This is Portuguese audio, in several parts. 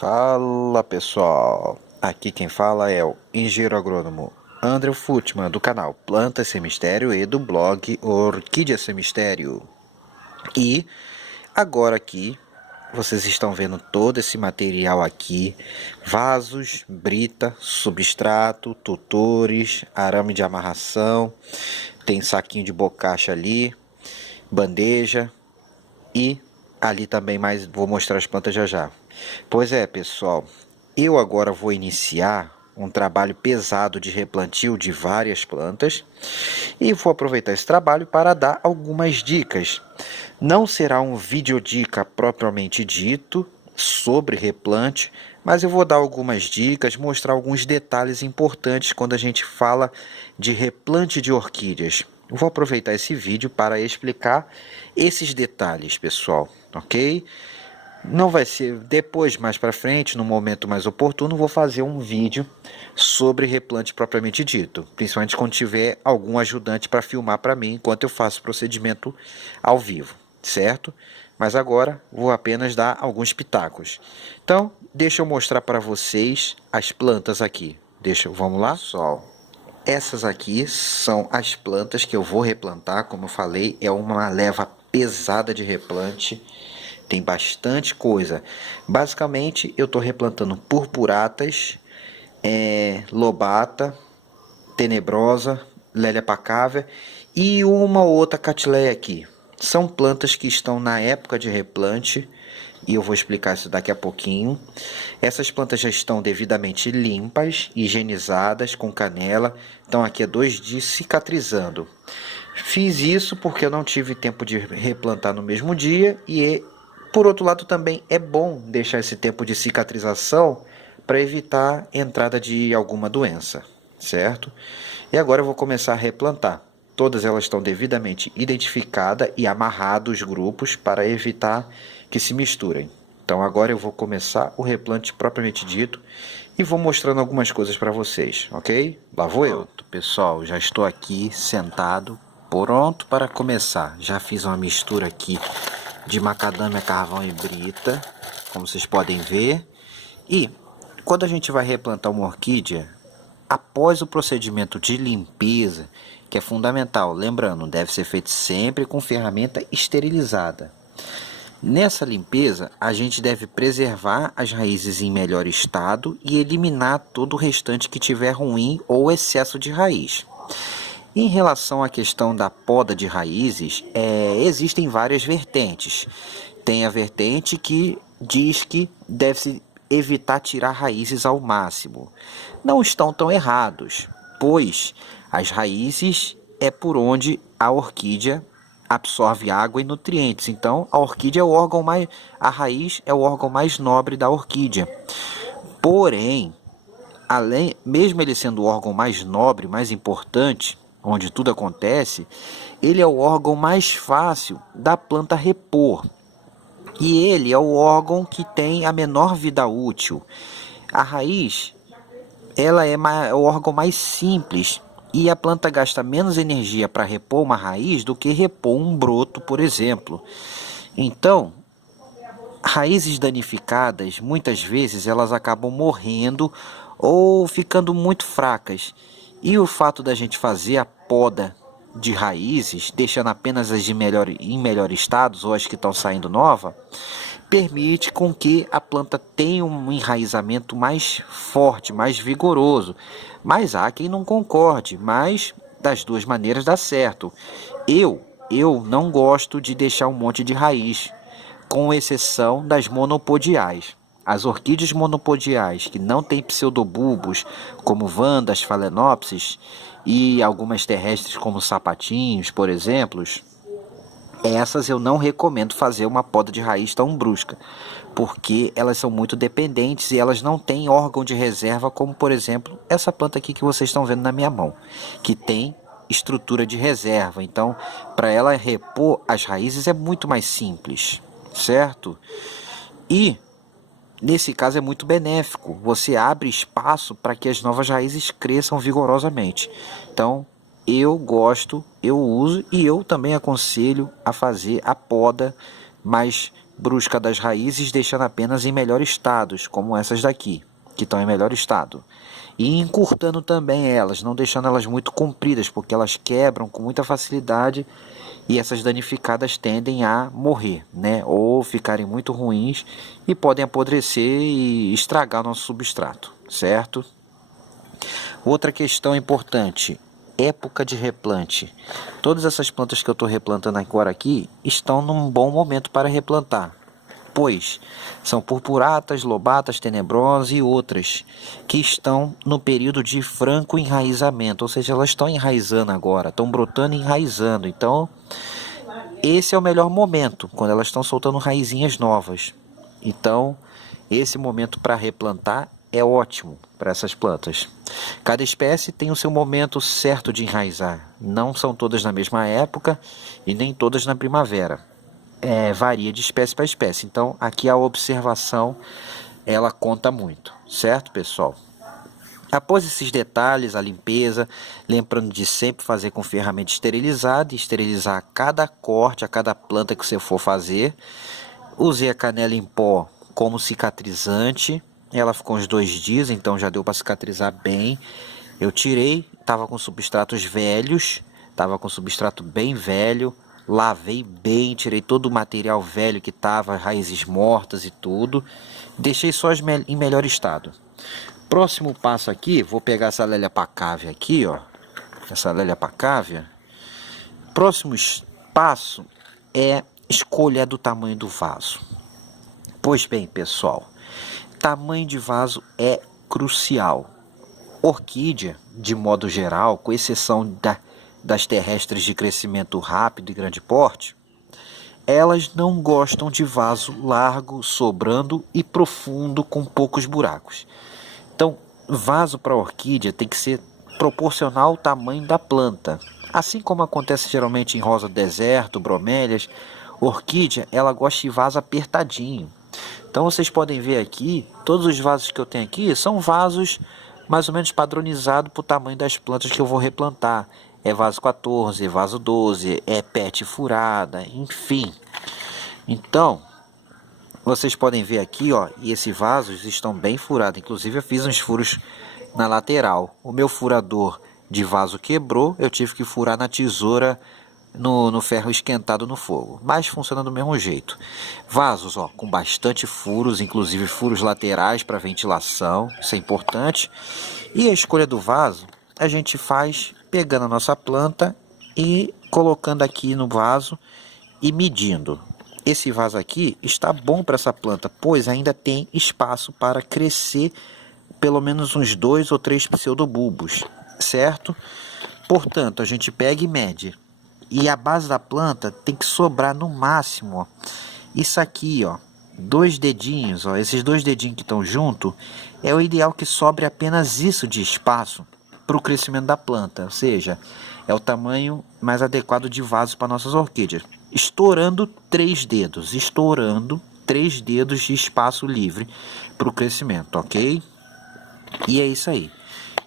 Fala pessoal, aqui quem fala é o engenheiro agrônomo André Futman do canal Plantas Sem Mistério e do blog Orquídea Sem Mistério. E agora aqui vocês estão vendo todo esse material aqui: vasos, brita, substrato, tutores, arame de amarração, tem saquinho de bocacha ali, bandeja e ali também, mais vou mostrar as plantas já já. Pois é, pessoal, eu agora vou iniciar um trabalho pesado de replantio de várias plantas e vou aproveitar esse trabalho para dar algumas dicas. Não será um vídeo dica propriamente dito sobre replante, mas eu vou dar algumas dicas, mostrar alguns detalhes importantes quando a gente fala de replante de orquídeas. Eu vou aproveitar esse vídeo para explicar esses detalhes, pessoal, ok? Não vai ser depois, mais para frente, no momento mais oportuno, vou fazer um vídeo sobre replante propriamente dito, principalmente quando tiver algum ajudante para filmar para mim enquanto eu faço o procedimento ao vivo, certo? Mas agora vou apenas dar alguns pitacos. Então, deixa eu mostrar para vocês as plantas aqui. Vamos lá? Pessoal, essas aqui são as plantas que eu vou replantar. Como eu falei, é uma leva pesada de replante. Tem bastante coisa. Basicamente, eu estou replantando purpuratas, lobata, tenebrosa, lélia pacávia e uma ou outra catileia aqui. São plantas que estão na época de replante e eu vou explicar isso daqui a pouquinho. Essas plantas já estão devidamente limpas, higienizadas com canela. Então aqui é 2 dias cicatrizando. Fiz isso porque eu não tive tempo de replantar no mesmo dia e por outro lado também é bom deixar esse tempo de cicatrização para evitar a entrada de alguma doença, certo? E agora eu vou começar a replantar. Todas elas estão devidamente identificadas e amarrados os grupos para evitar que se misturem. Então agora eu vou começar o replante propriamente dito e vou mostrando algumas coisas para vocês, ok? Lá vou eu. Pronto, pessoal, já estou aqui sentado, pronto para começar. Já fiz uma mistura aqui de macadâmia, carvão e brita, como vocês podem ver. E quando a gente vai replantar uma orquídea, após o procedimento de limpeza, que é fundamental, lembrando, deve ser feito sempre com ferramenta esterilizada. Nessa limpeza, a gente deve preservar as raízes em melhor estado e eliminar todo o restante que tiver ruim ou excesso de raiz. Em relação à questão da poda de raízes, existem várias vertentes. Tem a vertente que diz que deve-se evitar tirar raízes ao máximo. Não estão tão errados, pois as raízes é por onde a orquídea absorve água e nutrientes. Então, a raiz é o órgão mais nobre da orquídea. Porém, mesmo ele sendo o órgão mais nobre, mais importante, onde tudo acontece, ele é o órgão mais fácil da planta repor. E ele é o órgão que tem a menor vida útil. A raiz, ela é o órgão mais simples e a planta gasta menos energia para repor uma raiz do que repor um broto, por exemplo. Então, raízes danificadas, muitas vezes elas acabam morrendo ou ficando muito fracas. E o fato da gente fazer a poda de raízes, deixando apenas as em melhor estado ou as que estão saindo nova, permite com que a planta tenha um enraizamento mais forte, mais vigoroso. Mas há quem não concorde, mas das duas maneiras dá certo. Eu não gosto de deixar um monte de raiz, com exceção das monopodiais. As orquídeas monopodiais que não têm pseudobulbos, como vandas, phalaenopsis, e algumas terrestres como sapatinhos, por exemplo, essas eu não recomendo fazer uma poda de raiz tão brusca, porque elas são muito dependentes e elas não têm órgão de reserva, como por exemplo essa planta aqui que vocês estão vendo na minha mão, que tem estrutura de reserva. Então, para ela repor as raízes é muito mais simples, certo? E nesse caso é muito benéfico, você abre espaço para que as novas raízes cresçam vigorosamente. Então, eu gosto, eu uso e eu também aconselho a fazer a poda mais brusca das raízes, deixando apenas em melhor estado, como essas daqui, que estão em melhor estado. E encurtando também elas, não deixando elas muito compridas, porque elas quebram com muita facilidade e essas danificadas tendem a morrer, né? Ou ficarem muito ruins e podem apodrecer e estragar nosso substrato, certo? Outra questão importante, época de replante. Todas essas plantas que eu estou replantando agora aqui estão num bom momento para replantar, pois são purpuratas, lobatas, tenebrosas e outras que estão no período de franco enraizamento, ou seja, elas estão enraizando agora, estão brotando e enraizando. Então, esse é o melhor momento, quando elas estão soltando raizinhas novas. Então, esse momento para replantar é ótimo para essas plantas. Cada espécie tem o seu momento certo de enraizar. Não são todas na mesma época e nem todas na primavera. Varia de espécie para espécie. Então, aqui a observação, ela conta muito, certo, pessoal? Após esses detalhes, a limpeza, lembrando de sempre fazer com ferramenta esterilizada, e esterilizar cada corte, a cada planta que você for fazer. Usei a canela em pó como cicatrizante, ela ficou uns 2 dias, então já deu para cicatrizar bem. Eu tirei, estava com substratos velhos, estava com substrato bem velho, lavei bem, tirei todo o material velho que estava, raízes mortas e tudo, deixei só em melhor estado. Próximo passo aqui, vou pegar essa Lélia pacávea aqui, ó, essa Lélia pacávea. Próximo passo é escolha do tamanho do vaso. Pois bem, pessoal, tamanho de vaso é crucial. Orquídea, de modo geral, com exceção das terrestres de crescimento rápido e grande porte, elas não gostam de vaso largo, sobrando e profundo com poucos buracos. Então, vaso para orquídea tem que ser proporcional ao tamanho da planta. Assim como acontece geralmente em rosa do deserto, bromélias, orquídea, ela gosta de vaso apertadinho. Então vocês podem ver aqui, todos os vasos que eu tenho aqui são vasos mais ou menos padronizados para o tamanho das plantas que eu vou replantar. É vaso 14, vaso 12, é PET furada, enfim. Então, vocês podem ver aqui, ó, e esses vasos estão bem furados. Inclusive eu fiz uns furos na lateral. O meu furador de vaso quebrou, eu tive que furar na tesoura no ferro esquentado no fogo, mas funciona do mesmo jeito. Vasos, ó, com bastante furos, inclusive furos laterais para ventilação, isso é importante. E a escolha do vaso a gente faz pegando a nossa planta e colocando aqui no vaso e medindo. Esse vaso aqui está bom para essa planta, pois ainda tem espaço para crescer pelo menos uns 2 ou 3 pseudobulbos, certo? Portanto, a gente pega e mede. E a base da planta tem que sobrar no máximo, ó, isso aqui, ó, 2 dedinhos, ó, esses 2 dedinhos que estão junto, é o ideal que sobre apenas isso de espaço para o crescimento da planta, ou seja, é o tamanho mais adequado de vaso para nossas orquídeas. Estourando 3 dedos de espaço livre para o crescimento, ok? E é isso aí.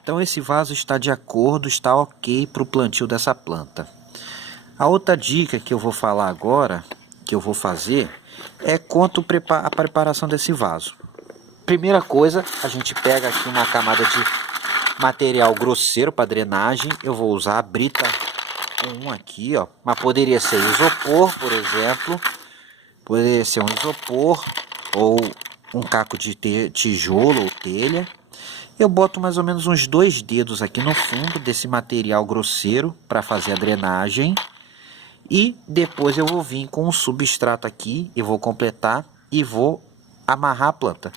Então esse vaso está de acordo, está ok para o plantio dessa planta. A outra dica que eu vou falar agora, que eu vou fazer, é quanto a preparação desse vaso. Primeira coisa, a gente pega aqui uma camada de material grosseiro para drenagem. Eu vou usar a brita 1 aqui, ó, mas poderia ser isopor, por exemplo. Poderia ser um isopor ou um caco de tijolo ou telha. Eu boto mais ou menos uns 2 dedos aqui no fundo desse material grosseiro para fazer a drenagem. E depois eu vou vir com um substrato aqui e vou completar e vou amarrar a planta.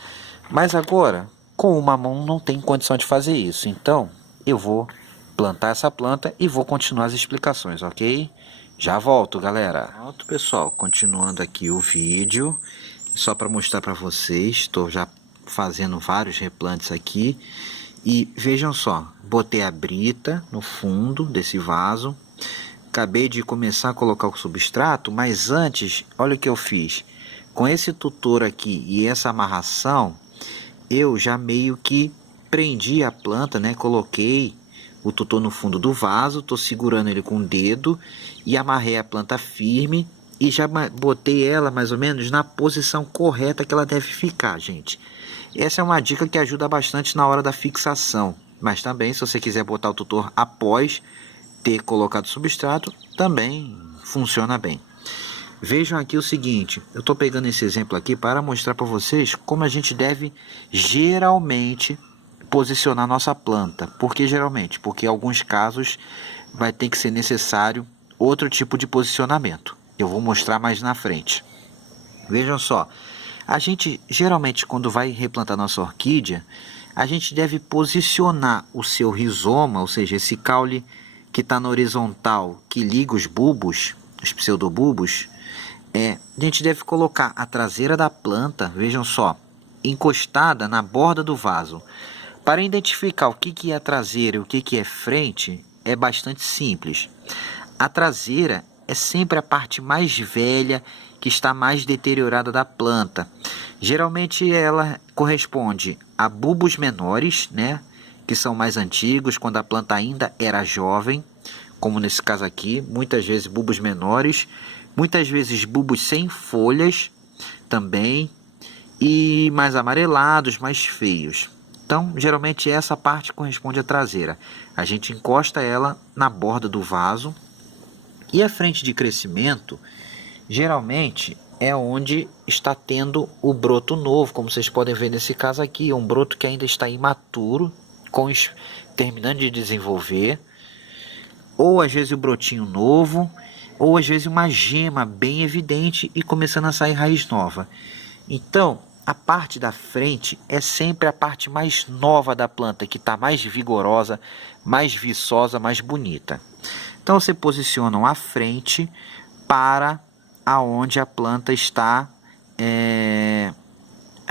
Mas agora, com uma mão não tem condição de fazer isso. Então, eu vou plantar essa planta e vou continuar as explicações, ok? Já volto, galera. Pronto, pessoal, continuando aqui o vídeo. Só para mostrar para vocês, estou já fazendo vários replantes aqui. E vejam só, botei a brita no fundo desse vaso. Acabei de começar a colocar o substrato, mas antes, olha o que eu fiz. Com esse tutor aqui e essa amarração, eu já meio que prendi a planta, né? Coloquei o tutor no fundo do vaso, estou segurando ele com o dedo e amarrei a planta firme e já botei ela mais ou menos na posição correta que ela deve ficar, gente. Essa é uma dica que ajuda bastante na hora da fixação, mas também se você quiser botar o tutor após ter colocado o substrato, também funciona bem. Vejam aqui o seguinte, eu estou pegando esse exemplo aqui para mostrar para vocês como a gente deve geralmente posicionar nossa planta. Por que geralmente? Porque em alguns casos vai ter que ser necessário outro tipo de posicionamento. Eu vou mostrar mais na frente. Vejam só, a gente geralmente quando vai replantar nossa orquídea, a gente deve posicionar o seu rizoma, ou seja, esse caule que está na horizontal, que liga os bulbos, os pseudobulbos, a gente deve colocar a traseira da planta, vejam só, encostada na borda do vaso. Para identificar o que é traseira e o que é frente, é bastante simples. A traseira é sempre a parte mais velha, que está mais deteriorada da planta. Geralmente ela corresponde a bulbos menores, né, que são mais antigos, quando a planta ainda era jovem, como nesse caso aqui, muitas vezes bulbos menores, muitas vezes bulbos sem folhas também, e mais amarelados, mais feios. Então, geralmente essa parte corresponde à traseira. A gente encosta ela na borda do vaso. E a frente de crescimento, geralmente, é onde está tendo o broto novo. Como vocês podem ver nesse caso aqui, é um broto que ainda está imaturo, terminando de desenvolver. Ou às vezes o brotinho novo, ou às vezes uma gema bem evidente e começando a sair raiz nova. Então, a parte da frente é sempre a parte mais nova da planta, que está mais vigorosa, mais viçosa, mais bonita. Então, você posiciona a frente para aonde a planta está,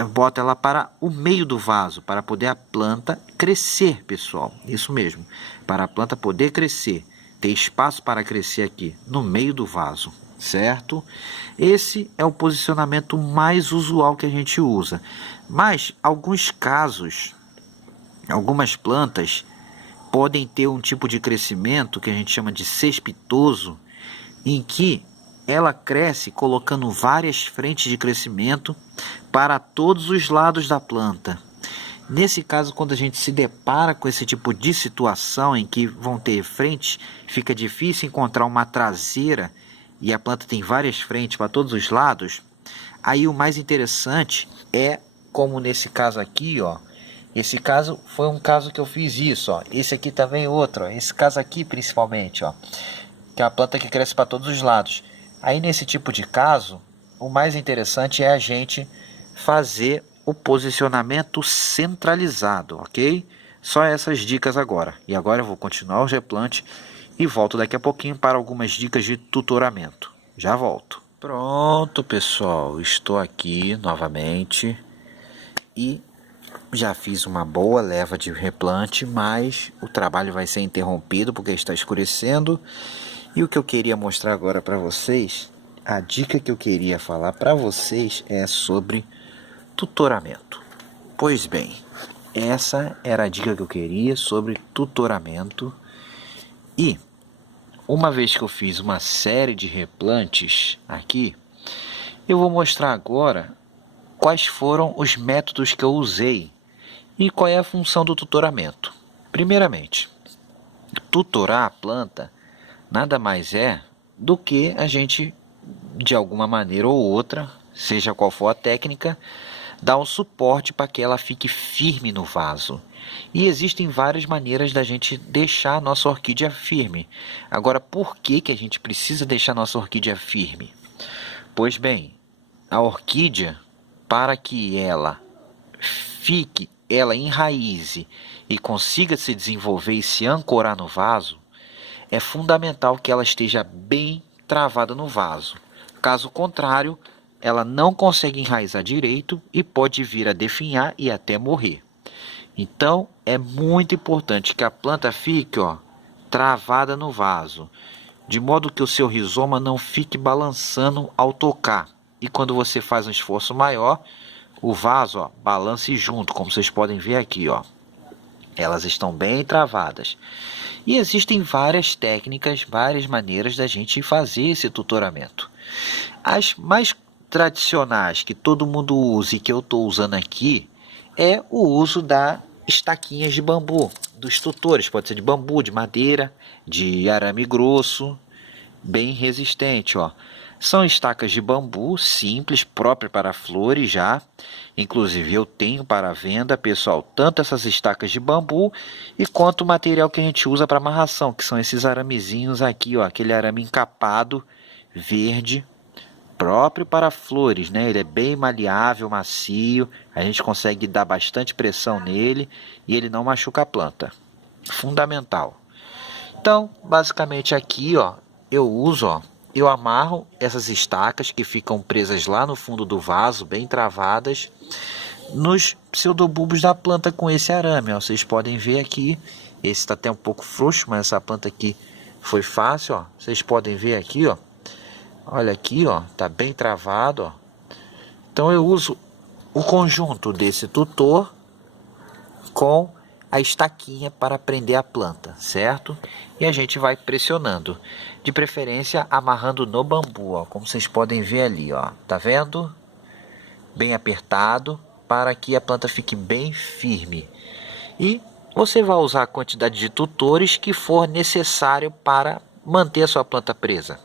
bota ela para o meio do vaso, para poder a planta crescer, pessoal. Isso mesmo, para a planta poder crescer, ter espaço para crescer aqui, no meio do vaso, certo? Esse é o posicionamento mais usual que a gente usa. Mas, alguns casos, algumas plantas podem ter um tipo de crescimento que a gente chama de cespitoso, em que ela cresce colocando várias frentes de crescimento para todos os lados da planta. Nesse caso, quando a gente se depara com esse tipo de situação em que vão ter frentes, fica difícil encontrar uma traseira e a planta tem várias frentes para todos os lados. Aí o mais interessante é, como nesse caso aqui, ó, esse caso foi um caso que eu fiz isso, ó. Esse aqui também outro, ó. Esse caso aqui principalmente, ó, que é uma planta que cresce para todos os lados. Aí nesse tipo de caso, o mais interessante é a gente fazer o posicionamento centralizado, ok? Só essas dicas agora. E agora eu vou continuar o replante e volto daqui a pouquinho para algumas dicas de tutoramento. Já volto. Pronto, pessoal. Estou aqui novamente e já fiz uma boa leva de replante, mas o trabalho vai ser interrompido porque está escurecendo. E o que eu queria mostrar agora para vocês, a dica que eu queria falar para vocês é sobre tutoramento. Pois bem, essa era a dica que eu queria sobre tutoramento. E uma vez que eu fiz uma série de replantes aqui, eu vou mostrar agora quais foram os métodos que eu usei e qual é a função do tutoramento. Primeiramente, tutorar a planta nada mais é do que a gente, de alguma maneira ou outra, seja qual for a técnica, dar um suporte para que ela fique firme no vaso. E existem várias maneiras da gente deixar a nossa orquídea firme. Agora, por que a gente precisa deixar a nossa orquídea firme? Pois bem, a orquídea, para que ela enraize e consiga se desenvolver e se ancorar no vaso, é fundamental que ela esteja bem travada no vaso. Caso contrário, ela não consegue enraizar direito e pode vir a definhar e até morrer. Então, é muito importante que a planta fique, ó, travada no vaso, de modo que o seu rizoma não fique balançando ao tocar. E quando você faz um esforço maior, o vaso, ó, balance junto, como vocês podem ver aqui, ó. Elas estão bem travadas. E existem várias técnicas, várias maneiras da gente fazer esse tutoramento. As mais tradicionais que todo mundo usa e que eu estou usando aqui é o uso das estaquinhas de bambu, dos tutores. Pode ser de bambu, de madeira, de arame grosso, bem resistente, ó. São estacas de bambu simples, próprias para flores já. Inclusive eu tenho para venda, pessoal, tanto essas estacas de bambu e quanto o material que a gente usa para amarração, que são esses aramezinhos aqui, ó, aquele arame encapado, verde, próprio para flores, né? Ele é bem maleável, macio, a gente consegue dar bastante pressão nele e ele não machuca a planta. Fundamental. Então, basicamente aqui, ó, eu amarro essas estacas que ficam presas lá no fundo do vaso, bem travadas, nos pseudobulbos da planta com esse arame, ó. Vocês podem ver aqui, esse está até um pouco frouxo, mas essa planta aqui foi fácil, ó. Vocês podem ver aqui, ó. Olha aqui, ó, tá bem travado, ó. Então eu uso o conjunto desse tutor com a estaquinha para prender a planta, certo? E a gente vai pressionando, de preferência amarrando no bambu, ó, como vocês podem ver ali, ó, tá vendo? Bem apertado, para que a planta fique bem firme. E você vai usar a quantidade de tutores que for necessário para manter a sua planta presa.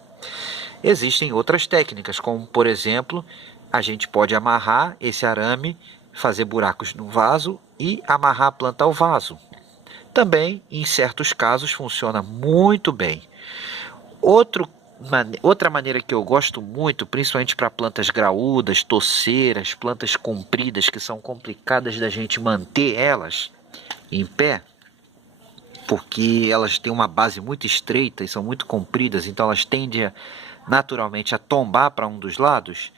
Existem outras técnicas, como por exemplo, a gente pode amarrar esse arame, fazer buracos no vaso e amarrar a planta ao vaso. Também, em certos casos, funciona muito bem. Outra maneira que eu gosto muito, principalmente para plantas graúdas, toceiras, plantas compridas, que são complicadas da gente manter elas em pé, porque elas têm uma base muito estreita e são muito compridas, então elas tendem naturalmente a tombar para um dos lados,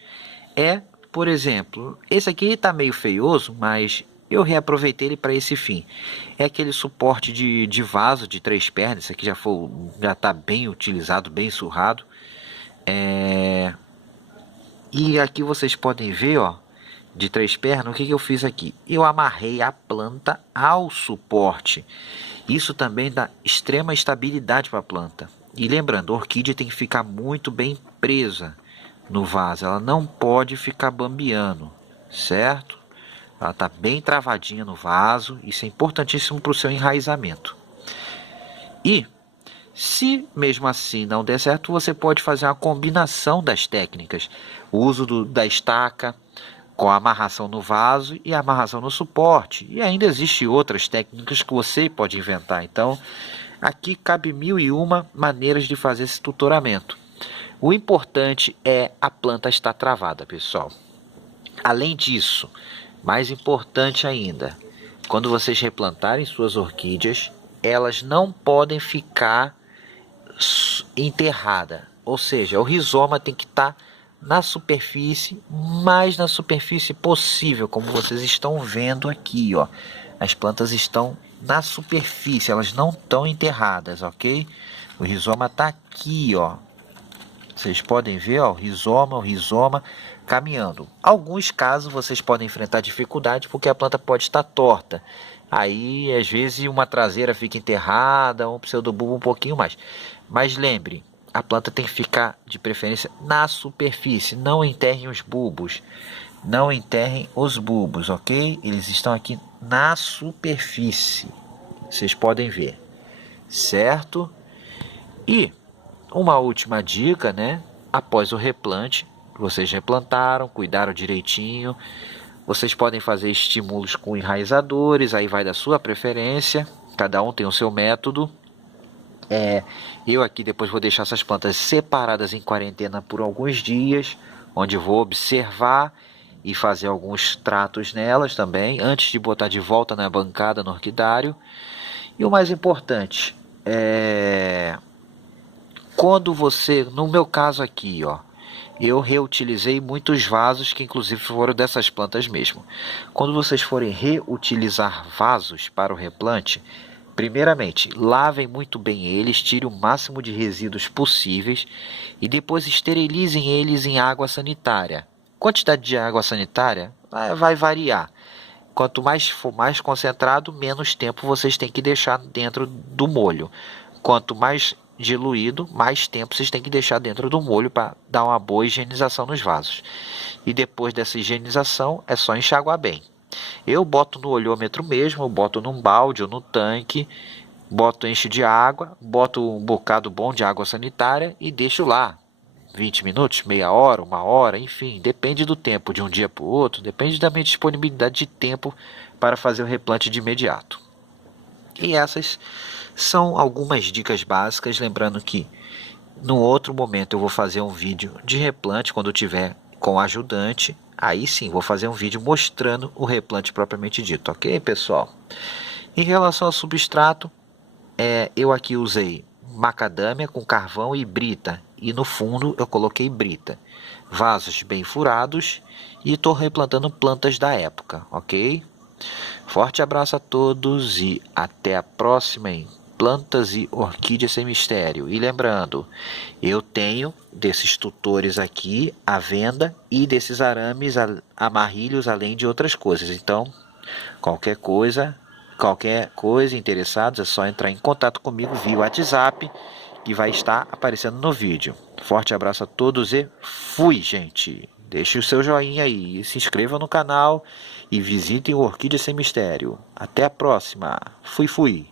por exemplo, esse aqui está meio feioso, mas eu reaproveitei ele para esse fim. É aquele suporte de vaso de 3 pernas, esse aqui já está bem utilizado, bem surrado. E aqui vocês podem ver, ó, de 3 pernas, o que eu fiz aqui? Eu amarrei a planta ao suporte. Isso também dá extrema estabilidade para a planta. E lembrando, a orquídea tem que ficar muito bem presa no vaso. Ela não pode ficar bambeando, certo? Ela está bem travadinha no vaso. Isso é importantíssimo para o seu enraizamento. E se mesmo assim não der certo, você pode fazer uma combinação das técnicas. O uso da estaca com a amarração no vaso e a amarração no suporte. E ainda existem outras técnicas que você pode inventar. Então, aqui cabe 1001 maneiras de fazer esse tutoramento. O importante é a planta estar travada, pessoal. Além disso, mais importante ainda, quando vocês replantarem suas orquídeas, elas não podem ficar enterradas. Ou seja, o rizoma tem que estar na superfície, mais na superfície possível, como vocês estão vendo aqui, ó. As plantas estão na superfície, elas não estão enterradas, ok? O rizoma está aqui, ó. Vocês podem ver, ó, o rizoma caminhando. Alguns casos vocês podem enfrentar dificuldade porque a planta pode estar torta. Aí, às vezes, uma traseira fica enterrada, um pseudobulbo um pouquinho mais. Mas lembre, a planta tem que ficar, de preferência, na superfície. Não enterrem os bulbos. Não enterrem os bulbos, ok? Eles estão aqui na superfície. Vocês podem ver, certo? E uma última dica, né? Após o replante, vocês replantaram, cuidaram direitinho. Vocês podem fazer estímulos com enraizadores, aí vai da sua preferência. Cada um tem o seu método. Eu aqui depois vou deixar essas plantas separadas em quarentena por alguns dias, onde vou observar e fazer alguns tratos nelas também, antes de botar de volta na bancada no orquidário. E o mais importante, quando você, no meu caso aqui, ó, eu reutilizei muitos vasos que inclusive foram dessas plantas mesmo. Quando vocês forem reutilizar vasos para o replante, primeiramente, lavem muito bem eles, tirem o máximo de resíduos possíveis e depois esterilizem eles em água sanitária. Quantidade de água sanitária vai variar. Quanto mais for mais concentrado, menos tempo vocês têm que deixar dentro do molho. Quanto mais diluído, mais tempo vocês têm que deixar dentro do molho para dar uma boa higienização nos vasos. E depois dessa higienização, é só enxaguar bem. Eu boto no olhômetro mesmo, eu boto num balde ou no tanque, encho de água, boto um bocado bom de água sanitária e deixo lá 20 minutos, meia hora, uma hora, enfim, depende do tempo de um dia para o outro, depende da minha disponibilidade de tempo para fazer o replante de imediato. E essas são algumas dicas básicas, lembrando que no outro momento eu vou fazer um vídeo de replante quando eu tiver com o ajudante. Aí sim, vou fazer um vídeo mostrando o replante propriamente dito, ok, pessoal? Em relação ao substrato, eu aqui usei macadâmia com carvão e brita, e no fundo eu coloquei brita. Vasos bem furados e estou replantando plantas da época, ok? Forte abraço a todos e até a próxima em Plantas e Orquídeas Sem Mistério. E lembrando, eu tenho desses tutores aqui à venda e desses arames amarrilhos, além de outras coisas. Então, qualquer coisa interessados, é só entrar em contato comigo via WhatsApp, que vai estar aparecendo no vídeo. Forte abraço a todos e fui, gente! Deixe o seu joinha aí, se inscreva no canal e visitem o Orquídea Sem Mistério. Até a próxima. Fui.